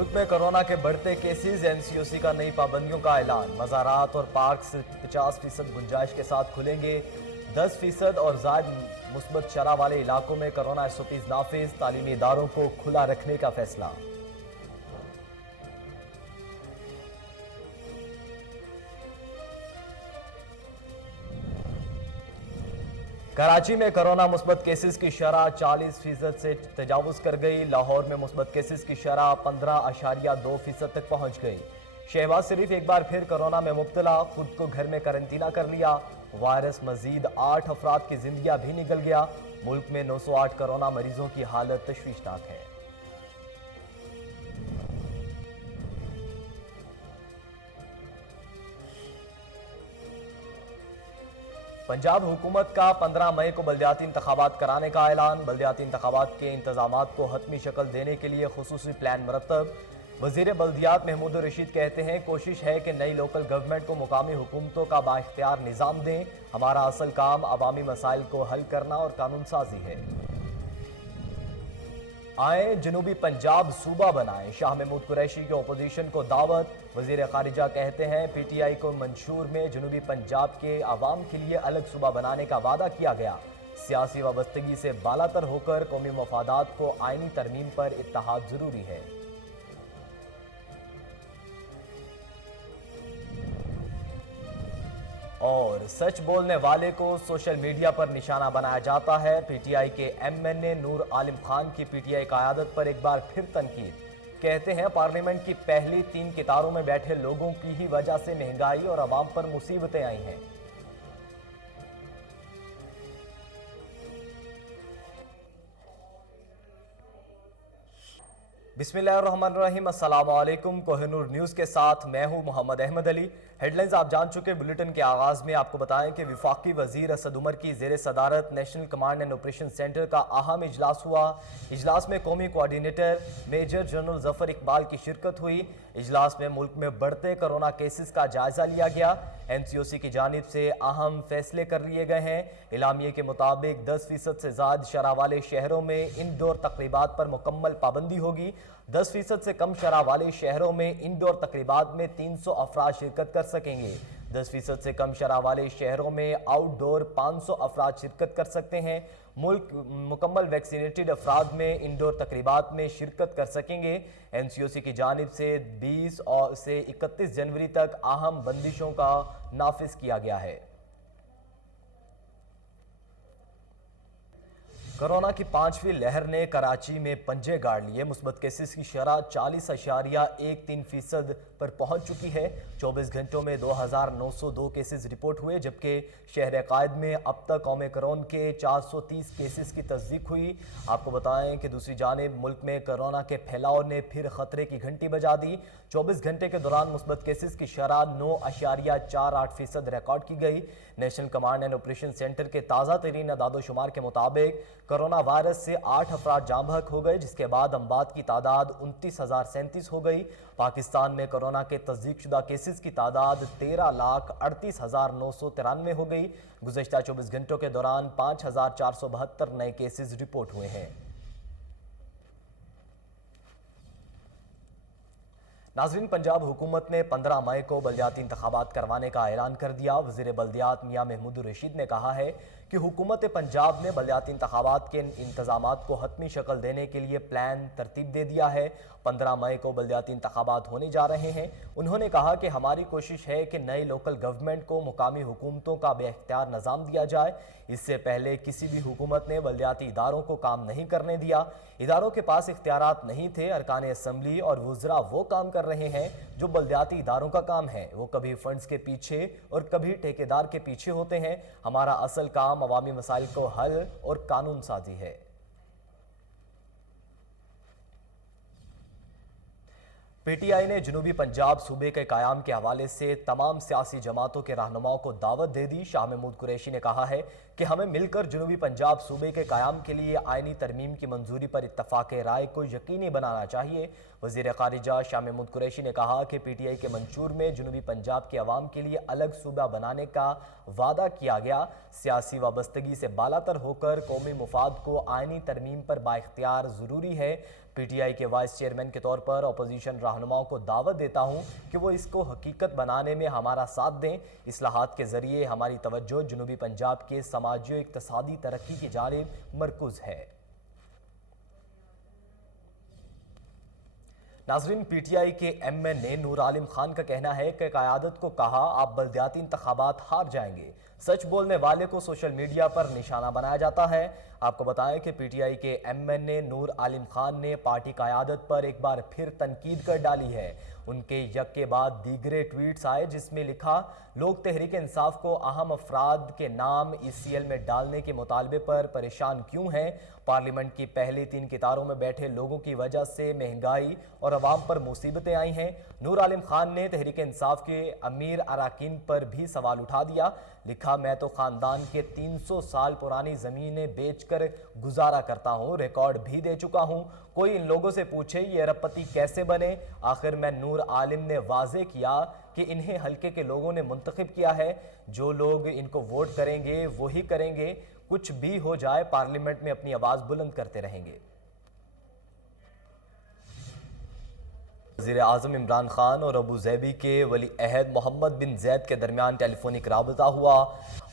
मुल्क में कोरोना के बढ़ते केसेस, एनसीओसी का नई पाबंदियों का ऐलान। मज़ारात और पार्क सिर्फ 50% गुंजाइश के साथ खुलेंगे। 10% और ज़ायद मुस्बत शरह वाले इलाकों में कोरोना एसओपीज नाफिज। तालीमी इदारों को खुला रखने का फैसला। कराची में कोरोना मुस्बत केसेस की शरह 40% से तजावुज़ कर गई। लाहौर में मुस्बत केसेस की शरह 15.2% तक पहुंच गई। शहबाज शरीफ एक बार फिर कोरोना में मुब्तला, खुद को घर में करंतना कर लिया। वायरस मजीद 8 अफराद की जिंदगियां भी निकल गया। मुल्क में 908 कोरोना मरीजों की हालत तशवीशनाक है। पंजाब हुकूमत का 15 मई को बल्दियाती इंतखाबात कराने का ऐलान। बल्दियाती इंतखाबात के इंतजामात को हतमी शक्ल देने के लिए खुसूसी प्लान मरतब। वजीर बल्दियात महमूद रशीद कहते हैं, कोशिश है कि नई लोकल गवर्नमेंट को मुकामी हुकूमतों का बाइख्तियार निज़ाम दें। हमारा असल काम अवामी मसाइल को हल करना और कानून साजी है। आए जनूबी पंजाब सूबा बनाएं, शाह महमूद कुरैशी की अपोजिशन को दावत। वजीर खारिजा कहते हैं, पीटीआई को मंशूर में जनूबी पंजाब के अवाम के लिए अलग सूबा बनाने का वादा किया गया। सियासी वाबस्तगी से बालातर होकर कौमी मफादात को आईनी तरमीम पर इत्तेहाद जरूरी है। और सच बोलने वाले को सोशल मीडिया पर निशाना बनाया जाता है। पीटीआई के एमएनए नूर आलिम खान की पीटीआई क़यादत पर एक बार फिर तनकीद। कहते हैं, पार्लियामेंट की पहली 3 कितारों में बैठे लोगों की ही वजह से महंगाई और अवाम पर मुसीबतें आई हैं। बिस्मिल्लाहिर्रहमानिर्रहीम, अस्सलाम वालेकुम। कोहिनूर न्यूज़ के साथ मैं हूं मोहम्मद अहमद अली। हेडलाइंस आप जान चुके। बुलेटिन के आगाज़ में आपको बताएं कि वफाकी वजीर असद उमर की ज़ेर सदारत national command and operation centre का अहम इजलास हुआ। इजलास में कौमी coordinator major general Zafar Iqbal की शिरकत हुई। इजलास में मुल्क में बढ़ते कोरोना केसेस का जायजा लिया गया। एनसीओसी की जानिब से अहम फैसले कर लिए गए हैं। इलामिये के मुताबिक 10% से ज़्यादा शरह वाले शहरों में इंडोर तकरीबात पर मुकम्मल पाबंदी होगी। 10% से कम शरह वाले शहरों में इंडोर तकरीबात में 300 अफराद शिरकत कर सकेंगे। 10% से कम शरह वाले शहरों में आउटडोर 500 अफराद शिरकत कर सकते हैं। मुल्क मुकम्मल वैक्सीनेटेड अफराद में इंडोर तकरीबात में शिरकत कर सकेंगे। एनसीओसी की जानिब से 20 से 31 जनवरी तक अहम बंदिशों का नाफिज किया गया है। कोरोना की 5वीं लहर ने कराची में पंजे गाड़ लिए। मुस्बत केसेस की शरह 40.13% पर पहुंच चुकी है। 24 घंटों में 2902 केसेस रिपोर्ट हुए, जबकि शहर कायद में अब तक ओमिक्रॉन के 430 केसेस की तस्दीक हुई। आपको बताएं कि दूसरी जानिब मुल्क में कोरोना के फैलाव ने फिर खतरे की घंटी बजा दी। 24 घंटे के दौरान मुस्बत केसेस की शरह 9.48% रिकॉर्ड की गई। National command and operation centre के ताज़ा तरीन अदादोशुमार के मुताबिक कोरोना वायरस से 8 अफराद जाँ बहक हो गए, जिसके बाद अमवात की तादाद 29,037 हो गई। पाकिस्तान में कोरोना के तस्दीक शुदा केसेस की तादाद 13,38,993 हो गई। गुज़श्ता 24 घंटों के दौरान 5,472 नए केसेस रिपोर्ट हुए हैं। नाज़रीन, पंजाब हुकूमत ने 15 मई को बल्दियाती इंतखाबात करवाने का ऐलान कर दिया। वज़ीर बल्दियात मियां महमूद रशीद ने कहा है कि हुकूमत पंजाब ने बल्दियाती इंतखाबात के इंतजामात को हतमी शक्ल देने के लिए प्लान तरतीब दे दिया है। 15 मई को बल्दियाती इंतखाबात होने जा रहे हैं। उन्होंने कहा कि हमारी कोशिश है कि नई लोकल गवर्नमेंट को मुकामी हुकूमतों का बेख्तियार निज़ाम दिया जाए। इससे पहले किसी भी हुकूमत ने बल्दियाती इदारों को काम नहीं करने दिया। इदारों के पास इख्तियारात नहीं थे। अरकान असम्बली और वुज़रा वो काम कर रहे हैं जो बल्दियाती इदारों का काम है। वो कभी फंड्स के पीछे और कभी ठेकेदार के पीछे होते हैं। हमारा असल काम अवामी मसाइल को हल और कानून साजी है। पीटीआई ने जनूबी पंजाब सूबे के क़याम के हवाले से तमाम सियासी जमातों के रहनुमाओं को दावत दे दी। शाह महमूद कुरैशी ने कहा है कि हमें मिलकर जनूबी पंजाब सूबे के क़याम के लिए आईनी तरमीम की मंजूरी पर इत्तफाक राय को यकीनी बनाना चाहिए। वज़ीर ख़ारिजा शाह महमूद कुरैशी ने कहा कि पीटीआई के मंशूर में जनूबी पंजाब के अवाम के लिए अलग सूबा बनाने का वादा किया गया। सियासी वाबस्तगी से बालातर होकर कौमी मुफाद को आईनी तरमीम पर बाइख्तियार ज़रूरी है। پی ٹی آئی کے وائس چیئرمین کے طور پر اپوزیشن رہنماؤں کو دعوت دیتا ہوں کہ وہ اس کو حقیقت بنانے میں ہمارا ساتھ دیں۔ اصلاحات کے ذریعے ہماری توجہ جنوبی پنجاب کے سماجی و اقتصادی ترقی کی جانب مرکوز ہے۔ ناظرین، پی ٹی آئی کے ایم این اے نور عالم خان کا کہنا ہے کہ قیادت کو کہا آپ بلدیاتی انتخابات ہار جائیں گے۔ سچ بولنے والے کو سوشل میڈیا پر نشانہ بنایا جاتا ہے۔ آپ کو بتائیں کہ پی ٹی آئی کے ایم این اے نور عالم خان نے پارٹی قیادت پر ایک بار پھر تنقید کر ڈالی ہے۔ ان کے یک کے بعد دیگرے ٹویٹس آئے جس میں لکھا، لوگ تحریک انصاف کو اہم افراد کے نام ای سی ایل میں ڈالنے کے مطالبے پر پریشان کیوں ہیں؟ پارلیمنٹ کی پہلی 3 قطاروں میں بیٹھے لوگوں کی وجہ سے مہنگائی اور عوام پر مصیبتیں آئی ہیں۔ نور عالم خان نے تحریک انصاف کے امیر اراکین پر بھی سوال اٹھا دیا۔ لکھا، میں تو خاندان کے 300 سال پرانی زمینیں بیچ کر گزارا کرتا ہوں، ریکارڈ بھی دے چکا ہوں۔ کوئی ان لوگوں سے پوچھے یہ ارب پتی کیسے بنے؟ آخر میں نور عالم نے واضح کیا کہ انہیں حلقے کے لوگوں نے منتخب کیا ہے، جو لوگ ان کو ووٹ کریں گے وہی کریں گے، کچھ بھی ہو جائے پارلیمنٹ میں اپنی آواز بلند کرتے رہیں گے۔ وزیر اعظم عمران خان اور ابو ظبی کے ولی عہد محمد بن زید کے درمیان ٹیلی فونک رابطہ ہوا۔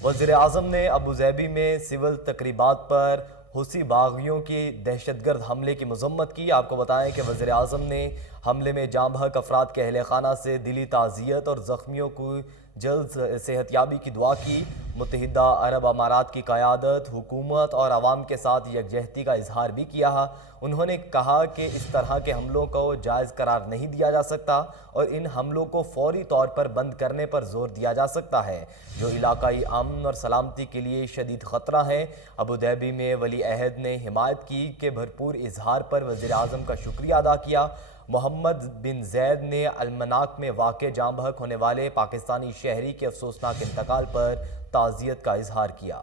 وزیر اعظم نے ابو ظبی میں سول تقریبات پر حوثی باغیوں کی دہشت گرد حملے کی مذمت کی۔ آپ کو بتائیں کہ وزیر اعظم نے حملے میں جاں بحق افراد کے اہل خانہ سے دلی تعزیت اور زخمیوں کو جلد صحت یابی کی دعا کی۔ متحدہ عرب امارات کی قیادت، حکومت اور عوام کے ساتھ یکجہتی کا اظہار بھی کیا۔ انہوں نے کہا کہ اس طرح کے حملوں کو جائز قرار نہیں دیا جا سکتا اور ان حملوں کو فوری طور پر بند کرنے پر زور دیا جا سکتا ہے، جو علاقائی امن اور سلامتی کے لیے شدید خطرہ ہیں۔ ابو ظبی میں ولی عہد نے حمایت کی کہ بھرپور اظہار پر وزیر اعظم کا شکریہ ادا کیا۔ محمد بن زید نے المناک میں واقع جاں بحق ہونے والے پاکستانی شہری کے افسوسناک انتقال پر تعزیت کا اظہار کیا۔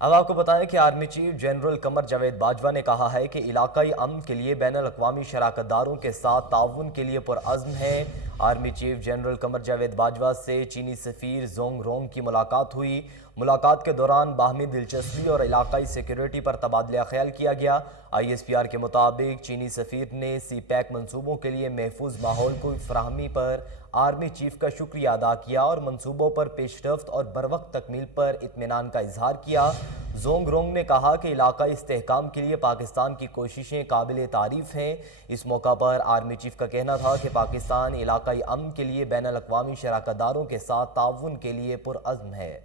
اب آپ کو بتائیں کہ army chief general Qamar Javed Bajwa نے کہا ہے کہ علاقائی امن کے لیے بین الاقوامی شراکت داروں کے ساتھ تعاون کے لیے پرعزم ہے۔ Army chief general Qamar Javed Bajwa سے چینی سفیر زونگ رونگ کی ملاقات ہوئی۔ ملاقات کے دوران باہمی دلچسپی اور علاقائی سیکیورٹی پر تبادلہ خیال کیا گیا۔ آئی ایس پی آر کے مطابق چینی سفیر نے سی پیک منصوبوں کے لیے محفوظ ماحول کو فراہمی پر آرمی چیف کا شکریہ ادا کیا اور منصوبوں پر پیش رفت اور بروقت تکمیل پر اطمینان کا اظہار کیا۔ زونگ رونگ نے کہا کہ علاقائی استحکام کے لیے پاکستان کی کوششیں قابل تعریف ہیں۔ اس موقع پر آرمی چیف کا کہنا تھا کہ پاکستان علاقائی امن کے لیے بین الاقوامی شراکت داروں کے ساتھ تعاون کے لیے پرعزم ہے۔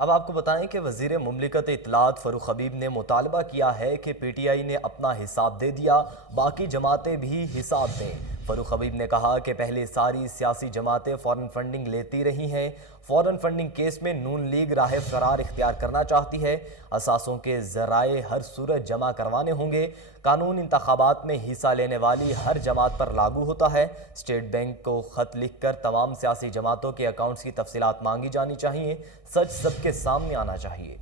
اب آپ کو بتائیں کہ وزیر مملکت اطلاعات فاروق حبیب نے مطالبہ کیا ہے کہ پی ٹی آئی نے اپنا حساب دے دیا، باقی جماعتیں بھی حساب دیں۔ فاروق حبیب نے کہا کہ پہلے ساری سیاسی جماعتیں فورن فنڈنگ لیتی رہی ہیں۔ فورن فنڈنگ کیس میں نون لیگ راہ فرار اختیار کرنا چاہتی ہے۔ اثاثوں کے ذرائع ہر صورت جمع کروانے ہوں گے۔ قانون انتخابات میں حصہ لینے والی ہر جماعت پر لاگو ہوتا ہے۔ اسٹیٹ بینک کو خط لکھ کر تمام سیاسی جماعتوں کے اکاؤنٹس کی تفصیلات مانگی جانی چاہیے۔ سچ سب کے سامنے آنا چاہیے۔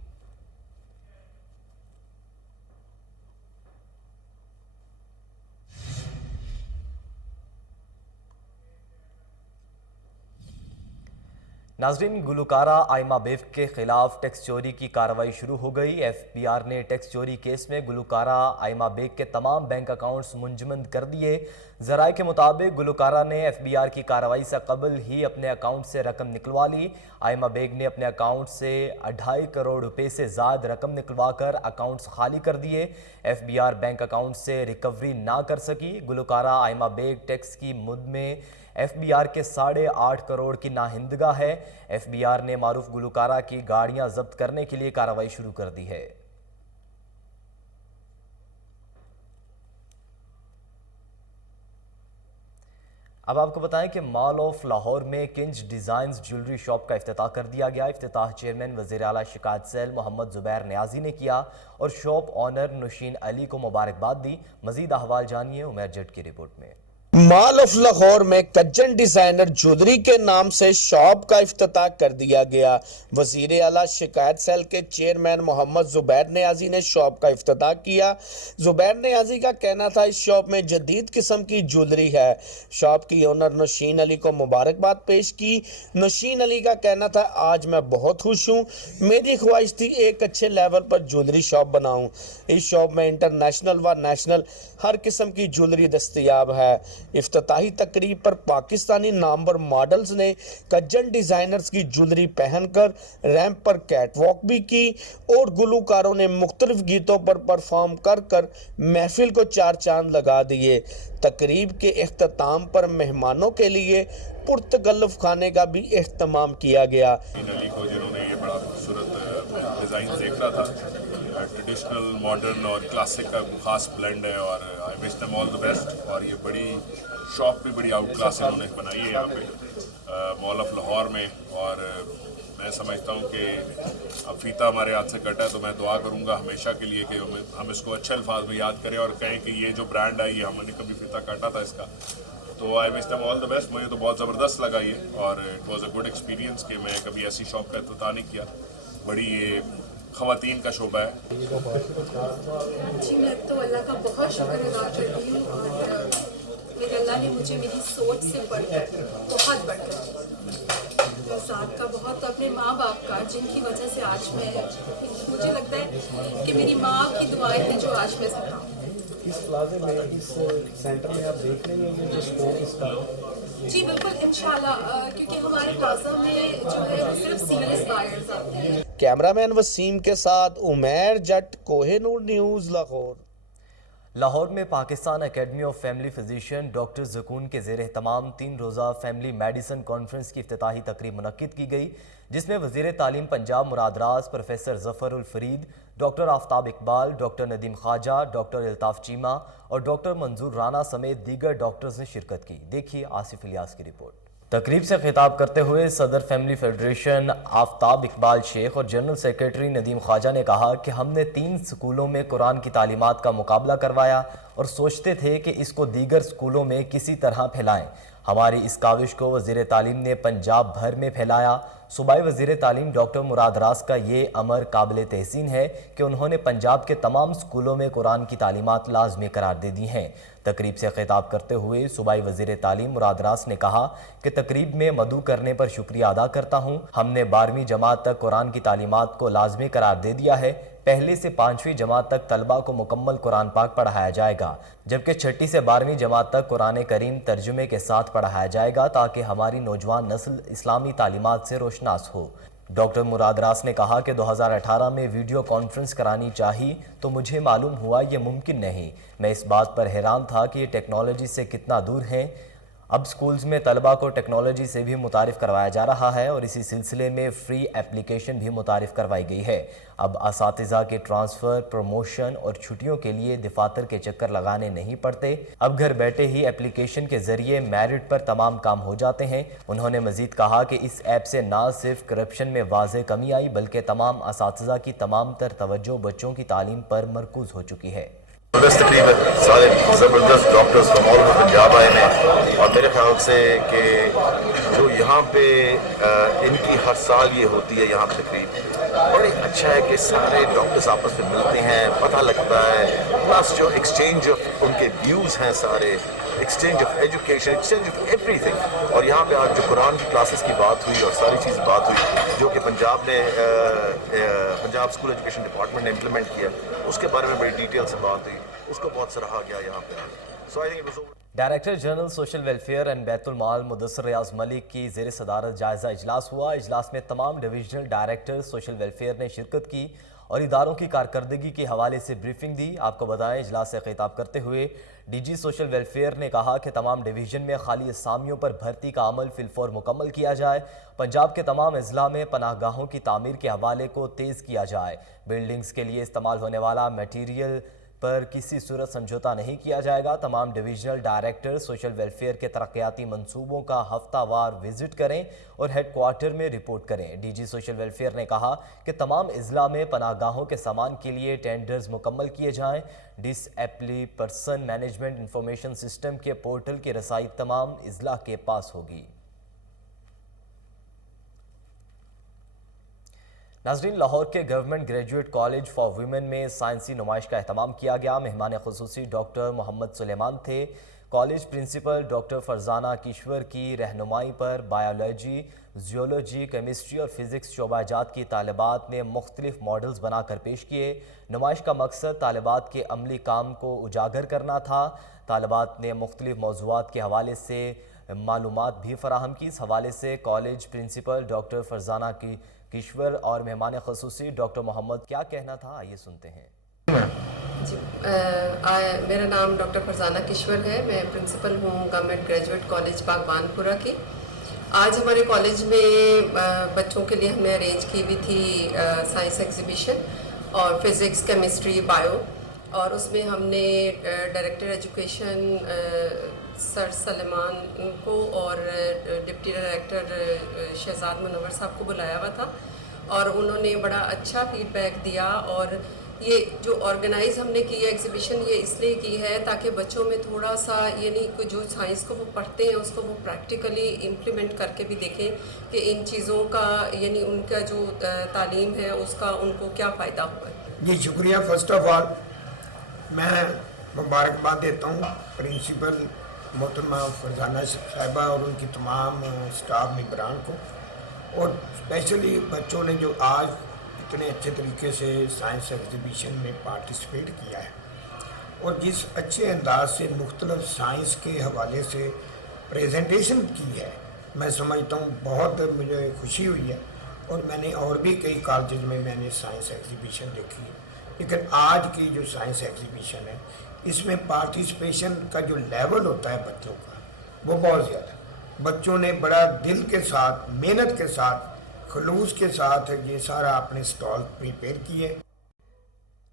ناظرین، گلوکارہ آئمہ بیگ کے خلاف ٹیکس چوری کی کارروائی شروع ہو گئی۔ ایف بی آر نے ٹیکس چوری کیس میں گلوکارہ آئمہ بیگ کے تمام بینک اکاؤنٹس منجمد کر دیے۔ ذرائع کے مطابق گلوکارہ نے ایف بی آر کی کارروائی سے قبل ہی اپنے اکاؤنٹ سے رقم نکلوا لی۔ آئمہ بیگ نے اپنے اکاؤنٹ سے 2.5 کروڑ روپے سے زائد رقم نکلوا کر اکاؤنٹس خالی کر دیے۔ F B R bank account سے ریکوری نہ کر سکی۔ گلوکارہ آئمہ بیگ ٹیکس کی مد میں ایف بی آر کے 8.5 کروڑ کی ناہندگاہ ہے۔ ایف بی آر نے معروف گلوکارہ کی گاڑیاں ضبط کرنے کے لیے کارروائی شروع کر دی ہے۔ اب آپ کو بتائیں کہ مال آف لاہور میں کنج ڈیزائنز جیولری شاپ کا افتتاح کر دیا گیا۔ افتتاح چیئرمین وزیر اعلیٰ شکایت سیل محمد زبیر نیازی نے کیا اور شاپ آنر نوشین علی کو مبارکباد دی۔ مزید احوال جانیے عمیر جٹ کی رپورٹ میں۔ मॉल ऑफ लाहौर में कज्जन डिजाइनर ज्वेलरी के नाम से शॉप का इफ्तिताह कर दिया गया। वजीर आला शिकायत सेल के चेयरमैन मोहम्मद जुबैर नियाजी ने शॉप का इफ्तिताह किया। जुबैर नियाजी का कहना था इस शॉप में जदीद किस्म की ज्वेलरी है। शॉप की ओनर नौशीन अली को मुबारकबाद पेश की। नौशीन अली का कहना था आज मैं बहुत खुश हूँ, मेरी ख्वाहिश थी एक अच्छे लेवल पर ज्वेलरी शॉप बनाऊँ। इस शॉप में इंटरनेशनल व नेशनल हर किस्म की ज्वेलरी दस्तयाब है। इफ्तिताही तकरीब पर पाकिस्तानी नामवर मॉडल्स ने कज्जन डिजाइनर्स की ज्वेलरी पहनकर रैंप पर कैटवॉक भी की और गुलकारों ने मुख्तलिफ गीतों पर परफॉर्म कर कर महफिल को चार चांद लगा दिए। तकरीब के इख्तिताम पर मेहमानों के लिए पुरतकल्लुफ खाने का भी एहतमाम किया गया। अली को जिन्होंने ये बड़ा खूबसूरत डिज़ाइन देख रहा था, ट्रेडिशनल मॉडर्न और क्लासिक का खास ब्लेंड है और I wish them all the best. और ये बड़ी शॉप भी बड़ी आउट क्लास इन्होंने बनाई है यहाँ पे मॉल ऑफ लाहौर में। और मैं समझता हूँ कि अब फीता हमारे हाथ से कटा है तो मैं दुआ करूँगा हमेशा के लिए कि हम इसको अच्छे अल्फाज में याद करें और कहें कि ये जो ब्रांड है ये हमने कभी फीता काटा था इसका। तो I wish them all the best. मुझे तो बहुत ज़बरदस्त लगा ये और it was a good experience कि मैं कभी ऐसी शॉप का इफ्तिताह नहीं किया। बड़ी ये ख़वातीन का शोबा है। जी मैं तो अल्लाह का बहुत शुक्र अदा करती हूँ और मेरे अल्लाह ने मुझे मेरी सोच से बढ़कर बहुत बढ़कर ज़ात का बहुत अपने माँ बाप का जिनकी वजह से आज मैं मुझे लगता है कि मेरी माँ की दुआएं हैं जो आज मैं सकता हूँ। इस प्लाजे में इस सेंटर में आप देख रहे हैं जो स्कोप इसका? जी बिल्कुल इंशाल्लाह, क्योंकि हमारे प्लाजा में जो है वो सिर्फ सीरियस बायर्स आते हैं। कैमरामैन वसीम के साथ उमैर जट, कोहिनूर न्यूज़, लाहौर। लाहौर में Pakistan academy of family physician doctor ज़कून के ज़ेर एहतमाम 3 रोज़ा फैमिली मेडिसिन कॉन्फ्रेंस की इफ्तिताही तकरीब मुनक्किद की गई, जिसमें वज़ीर तालीम Punjab Murad Raas, professor Zafar ul Farid, doctor Aftab Iqbal, doctor Nadeem Khawaja, doctor Altaf Cheema और डॉक्टर मंजूर राना समेत दीगर डॉक्टर्स ने शिरकत की। देखिए आसिफ इलियास की रिपोर्ट। तकरीब से खिताब करते हुए सदर फैमिली फेडरेशन आफ्ताब इकबाल शेख और जनरल सेक्रेटरी नदीम ख्वाजा ने कहा कि हमने 3 स्कूलों में कुरान की तालीमात का मुकाबला करवाया और सोचते थे कि इसको दीगर स्कूलों में किसी तरह फैलाएं। हमारी इस काविश को वज़ीर तालीम ने पंजाब भर में फैलाया। सूबाई वज़ीर तालीम डॉक्टर मुराद रास का ये अमर काबिल तहसीन है कि उन्होंने पंजाब के तमाम स्कूलों में कुरान की तालीमात लाजमी करार दे दी हैं। तकरीब से खिताब करते हुए सूबाई वज़ीर तालीम मुराद रास ने कहा कि तकरीब में मदऊ करने पर शुक्रिया अदा करता हूँ। हमने 12वीं जमात तक कुरान की तालीमात को लाजमी करार दे दिया है। पहले से 5वीं जमात तक तलबा को मुकम्मल कुरान पाक पढ़ाया जाएगा, जबकि 6ठी से 12वीं जमात तक कुरान करीम तर्जुमे के साथ पढ़ाया जाएगा ताकि हमारी नौजवान नस्ल इस्लामी तालीमात से रोशनास हो। डॉक्टर मुराद रास ने कहा कि 2018 में वीडियो कॉन्फ्रेंस करानी चाहिए तो मुझे मालूम हुआ ये मुमकिन नहीं। मैं इस बात पर हैरान था कि ये टेक्नोलॉजी से कितना दूर हैं। अब स्कूल्स में तलबा को टेक्नोलॉजी से भी मुतारिफ़ करवाया जा रहा है और इसी सिलसिले में फ़्री एप्लीकेशन भी मुतारिफ़ करवाई गई है। अब असातिज़ा के ट्रांसफ़र, प्रमोशन और छुट्टियों के लिए दफातर के चक्कर लगाने नहीं पड़ते। अब घर बैठे ही एप्लीकेशन के ज़रिए मेरिट पर तमाम काम हो जाते हैं। उन्होंने मज़ीद कहा कि इस ऐप से ना सिर्फ करप्शन में वाज़ेह कमी आई बल्कि तमाम असातिज़ा की तमाम तर तवज्जो बच्चों की तालीम पर मरकूज़ हो चुकी है। तकरीबन सारे ज़बरदस्त doctors from all over Punjab आए हैं और मेरे ख्याल से कि जो यहाँ पे इनकी हर साल ये होती है यहाँ पे तकरीब, बड़ी अच्छा है कि सारे डॉक्टर्स आपस में मिलते हैं, पता लगता है, प्लस जो एक्सचेंज ऑफ उनके व्यूज़ हैं, सारे exchange of education, exchange of everything. और यहाँ पे आज जो कुरान की क्लासेस की बात हुई और सारी चीज़ बात हुई जो कि पंजाब ने पंजाब स्कूल एजुकेशन डिपार्टमेंट ने इम्प्लीमेंट किया, उसके बारे में बड़ी डिटेल से बात हुई, उसको बहुत सराहा गया यहाँ पे। So I think it was director general social welfare and Baitul Maal Mudassir Riaz Malik की ज़ेर सदारत जायज़ा इजलास हुआ। इजलास में तमाम डिविजनल डायरेक्टर सोशल वेलफेयर ने शिरकत की और इदारों की कारकर्दगी के हवाले से ब्रीफिंग दी। आपको बताएं, इजलास से खिताब करते हुए डीजी सोशल वेलफेयर ने कहा कि तमाम डिवीज़न में खाली असामियों पर भर्ती का अमल फिलफौर मुकम्मल किया जाए। पंजाब के तमाम अजला में पनाहगाहों की तामीर के हवाले को तेज़ किया जाए। बिल्डिंग्स के लिए इस्तेमाल होने वाला मटीरियल पर किसी सूरत समझौता नहीं किया जाएगा। तमाम डिविजनल डायरेक्टर सोशल वेलफेयर के तरक्याती मंसूबों का हफ्तावार विजिट करें और हेड क्वार्टर में रिपोर्ट करें। डीजी सोशल वेलफेयर ने कहा कि तमाम अजला में पनाहगाहों के सामान के लिए टेंडर्स मुकम्मल किए जाएं। डिसएबली पर्सन मैनेजमेंट इंफॉर्मेशन सिस्टम के पोर्टल की रसाई तमाम अजला के पास होगी। नाजरीन, लाहौर के government graduate college for women में साइंसी नुमाइश का एहतमाम किया गया। मेहमान खुसूसी डॉक्टर मोहम्मद सुलेमान थे। College principal doctor Farzana Kishwar की रहनुमाई पर बायोलॉजी, जियोलॉजी, केमिस्ट्री और फिज़िक्स शोबाजात की तालिबात ने मुख्तलिफ मॉडल्स बनाकर पेश किए। नुमाइश का मकसद तालिबात के अमली काम को उजागर करना था। तालिबात ने मुख्तलिफ मौज़ूआत के हवाले से मालूमात भी फराहम की। इस हवाले से कॉलेज प्रिंसिपल डॉक्टर फरजाना की किश्वर और मेहमान खुसूसी डॉक्टर मोहम्मद क्या कहना था, आइए सुनते हैं। जी, मेरा नाम डॉक्टर फरजाना किश्वर है। मैं प्रिंसिपल हूँ गवर्नमेंट ग्रेजुएट कॉलेज बागबानपुरा की। आज हमारे कॉलेज में बच्चों के लिए हमने अरेंज की हुई थी साइंस एग्जीबिशन और फिज़िक्स, केमिस्ट्री, बायो, और उसमें हमने डायरेक्टर एजुकेशन सर सलेमान को और डिप्टी डायरेक्टर शहजाद मुनव्वर साहब को बुलाया हुआ था और उन्होंने बड़ा अच्छा फीडबैक दिया। और ये जो ऑर्गेनाइज़ हमने की है एग्जीबिशन, ये इसलिए की है ताकि बच्चों में थोड़ा सा यानी जो साइंस को वो पढ़ते हैं उसको वो प्रैक्टिकली इम्प्लीमेंट करके भी देखें कि इन चीज़ों का यानी उनका जो तालीम है उसका उनको क्या फ़ायदा हुआ है। जी शुक्रिया। फर्स्ट ऑफ ऑल मैं मुबारकबाद देता हूँ प्रिंसिपल मोहतरमा फरजाना साहिबा और उनकी तमाम स्टाफ मेंबरान को, और स्पेशली बच्चों ने जो आज इतने अच्छे तरीके से साइंस एग्जीबिशन में पार्टिसिपेट किया है और जिस अच्छे अंदाज से मुख्तलिफ साइंस के हवाले से प्रेजेंटेशन की है, मैं समझता हूँ बहुत मुझे खुशी हुई है। और मैंने और भी कई कॉलेज में मैंने साइंस एग्जीबिशन देखी है, लेकिन आज की जो साइंस एग्जीबिशन है इसमें पार्टिसिपेशन का जो लेवल होता है बच्चों का वो बहुत ज़्यादा। बच्चों ने बड़ा दिल के साथ, मेहनत के साथ, खलूस के साथ ये सारा अपने स्टॉल प्रिपेयर किए।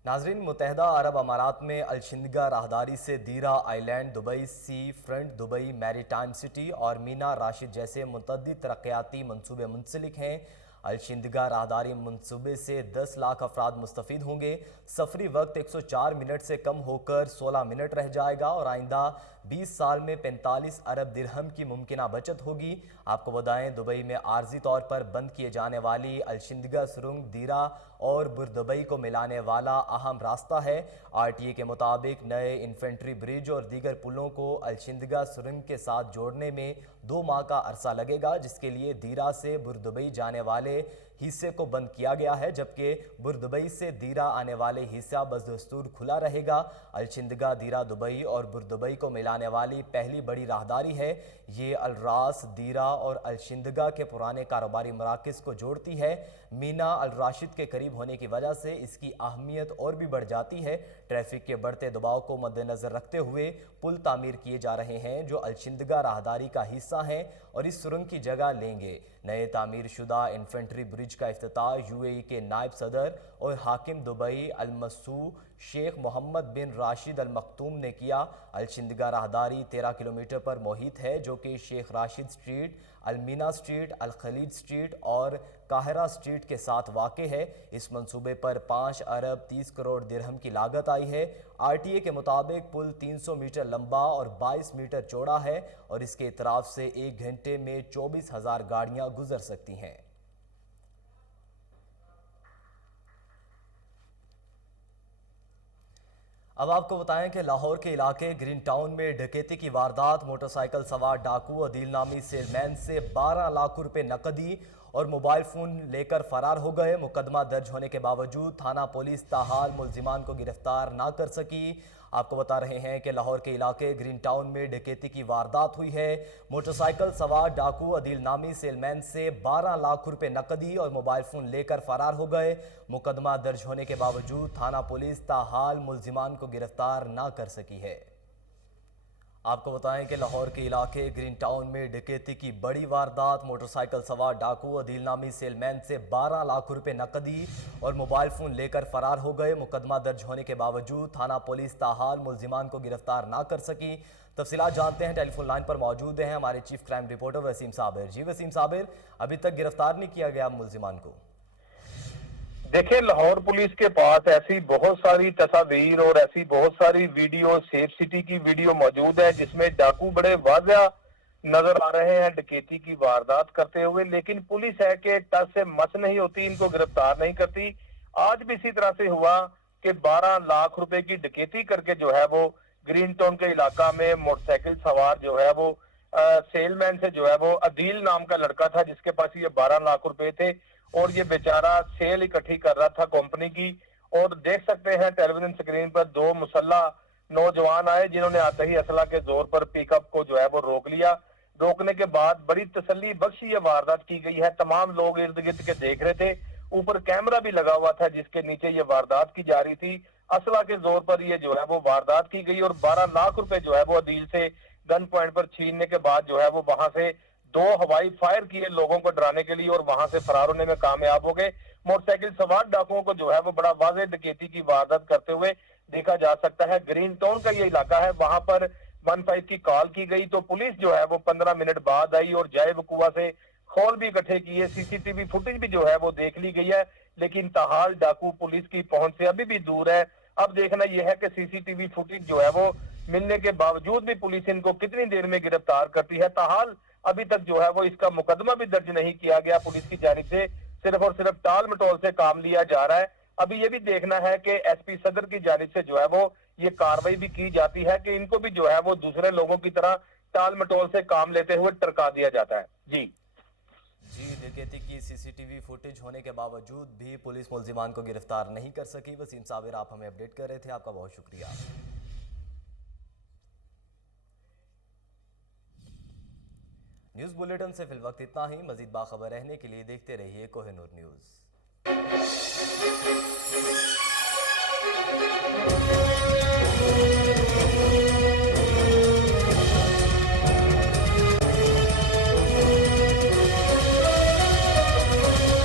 नाजरीन, मुत्तहदा अरब अमारात में अलशिंदगा राहदारी से दीरा आइलैंड, दुबई सी फ्रंट, दुबई मैरीटाइम सिटी और मीना राशिद जैसे मुतअद्दिद तरक्याती मंसूबे मुंसलिक हैं। अलशिंदगा राहदारी मंसूबे से 10 लाख अफराद मुस्तफ़ीद होंगे। सफरी वक्त 104 मिनट से कम होकर 16 मिनट रह जाएगा और आइंदा 20 साल में 45 अरब दिरहम की मुमकिना बचत होगी। आपको बताएं, दुबई में आर्जी तौर पर बंद किए जाने वाली अलशिंदगा सुरंग दीरा और बुरदुबई को मिलाने वाला अहम रास्ता है। आरटीए के मुताबिक नए इन्फेंट्री ब्रिज और दीगर पुलों को अलशिंदगा सुरंग के साथ जोड़ने में 2 माह का अरसा लगेगा, जिसके लिए दीरा से बुरदुबई जाने वाले हिस्से को बंद किया गया है, जबकि बुरदुबई से दीरा आने वाले हिस्सा बदस्तूर खुला रहेगा। अलशिंदगा दीरा दुबई और बुरदुबई को मिलाने वाली पहली बड़ी राहदारी है। ये अलरास, दीरा और अलशिंदगा के पुराने कारोबारी मराकज़ को जोड़ती है। मीना अल राशिद के करीब होने की वजह से इसकी अहमियत और भी बढ़ जाती है। ट्रैफिक के बढ़ते दबाव को मद्देनज़र रखते हुए पुल तामीर किए जा रहे हैं जो अलशिंदगा राहदारी का हिस्सा हैं और इस सुरंग की जगह लेंगे। नए तामीर शुदा इन्फेंट्री ब्रिज का इफ्तिताह यूएई के नायब सदर और हाकिम दुबई अलमसू शेख मोहम्मद बिन राशिद अल मखतूम ने किया। अलशिंदगा राहदारी 13 किलोमीटर पर मोहित है, जो कि शेख राशिद स्ट्रीट, अलमीना स्ट्रीट, अल खलीज स्ट्रीट और काहिरा स्ट्रीट के साथ वाक़े है। इस मंसूबे पर 5 अरब 30 करोड़ दिरहम की लागत आई है। आरटीए के मुताबिक पुल 300 मीटर लंबा और 22 मीटर चौड़ा है और इसके इतराफ से 1 घंटे में 24,000 गाड़ियां गुजर सकती हैं। अब आपको बताएं कि लाहौर के इलाके ग्रीन टाउन में डकैती की वारदात। मोटरसाइकिल सवार डाकू अदील नामी सेलमैन से 12 लाख रुपए नकदी और मोबाइल फ़ोन लेकर फरार हो गए। मुकदमा दर्ज होने के बावजूद थाना पुलिस ताहाल मुलजिमान को गिरफ्तार ना कर सकी। आपको बता रहे हैं कि लाहौर के इलाके ग्रीन टाउन में डकैती की वारदात हुई है। मोटरसाइकिल सवार डाकू अदील नामी सेलमैन से 12 लाख रुपए नकदी और मोबाइल फ़ोन लेकर फरार हो गए। मुकदमा दर्ज होने के बावजूद थाना पुलिस ताहाल मुलजिमान को गिरफ्तार ना कर सकी है। आपको बताएं कि लाहौर के इलाके ग्रीन टाउन में डकैती की बड़ी वारदात। मोटरसाइकिल सवार डाकू अदील नामी सेलमैन से 12 लाख रुपए नकदी और मोबाइल फ़ोन लेकर फरार हो गए। मुकदमा दर्ज होने के बावजूद थाना पुलिस ताहाल मुलजिमान को गिरफ्तार ना कर सकी। तफसीलात जानते हैं, टेलीफोन लाइन पर मौजूद हैं हमारे chief crime reporter Waseem Sabir. जी वसीम साबिर, अभी तक गिरफ्तार नहीं किया गया मुलजिमान को? देखिए, लाहौर पुलिस के पास ऐसी बहुत सारी तस्वीर और ऐसी बहुत सारी वीडियो, सेफ सिटी की वीडियो मौजूद है जिसमें डाकू बड़े वाज़ा नजर आ रहे हैं डकैती की वारदात करते हुए, लेकिन पुलिस है कि टस से मस नहीं होती, इनको गिरफ्तार नहीं करती। आज भी इसी तरह से हुआ कि 12 लाख रुपए की डकैती करके जो है वो ग्रीन टाउन के इलाका में मोटरसाइकिल सवार जो है वो सेलमैन से जो है वो अदील नाम का लड़का था जिसके पास ये 12 लाख रुपए थे और ये बेचारा सेल इकट्ठी कर रहा था कंपनी की। और देख सकते हैं टेलीविजन स्क्रीन पर 2 मुसल्ला नौजवान आए जिन्होंने आते ही असला के जोर पर पिकअप को जो है वो रोक लिया। रोकने के बाद बड़ी तसल्ली बख्श ये वारदात की गई है। तमाम लोग इर्द गिर्द के देख रहे थे, ऊपर कैमरा भी लगा हुआ था जिसके नीचे ये वारदात की जा रही थी। असला के जोर पर ये जो है वो वारदात की गई और 12 लाख रुपए जो है वो अदील से गन पॉइंट पर छीनने के बाद जो है वो वहां से 2 हवाई फायर किए लोगों को डराने के लिए और वहां से फरार होने में कामयाब हो गए। मोटरसाइकिल सवार डाकुओं को जो है वो बड़ा वाज़ेह डकैती की वारदात करते हुए देखा जा सकता है। ग्रीन टाउन का ये इलाका है, वहां पर 15 की कॉल की गई तो पुलिस जो है वो 15 मिनट बाद आई और जाए वकुआ से खोल भी इकट्ठे किए। सीसीटीवी फुटेज भी जो है वो देख ली गई है, लेकिन ताहाल डाकू पुलिस की पहुंच से अभी भी दूर है। अब देखना यह है कि सीसीटीवी फुटेज जो है वो मिलने के बावजूद भी पुलिस इनको कितनी देर में गिरफ्तार करती है। ताहाल अभी तक जो है वो इसका मुकदमा भी दर्ज नहीं किया गया पुलिस की जानिब से, सिर्फ और सिर्फ टाल मटोल से काम लिया जा रहा है। अभी ये भी देखना है कि एसपी सदर की जानिब से जो है वो ये कार्रवाई भी की जाती है कि इनको भी जो है वो दूसरे लोगों की तरह टाल मटोल से काम लेते हुए टरका दिया जाता है। जी डकैती की सीसीटीवी फुटेज होने के बावजूद भी पुलिस मुलजिमान को गिरफ्तार नहीं कर सकी। वसीम साबिर, आप हमें अपडेट कर रहे थे, आपका बहुत शुक्रिया। न्यूज़ बुलेटिन से फिलवक्त इतना ही। मजीद बाखबर रहने के लिए देखते रहिए कोहिनूर न्यूज़।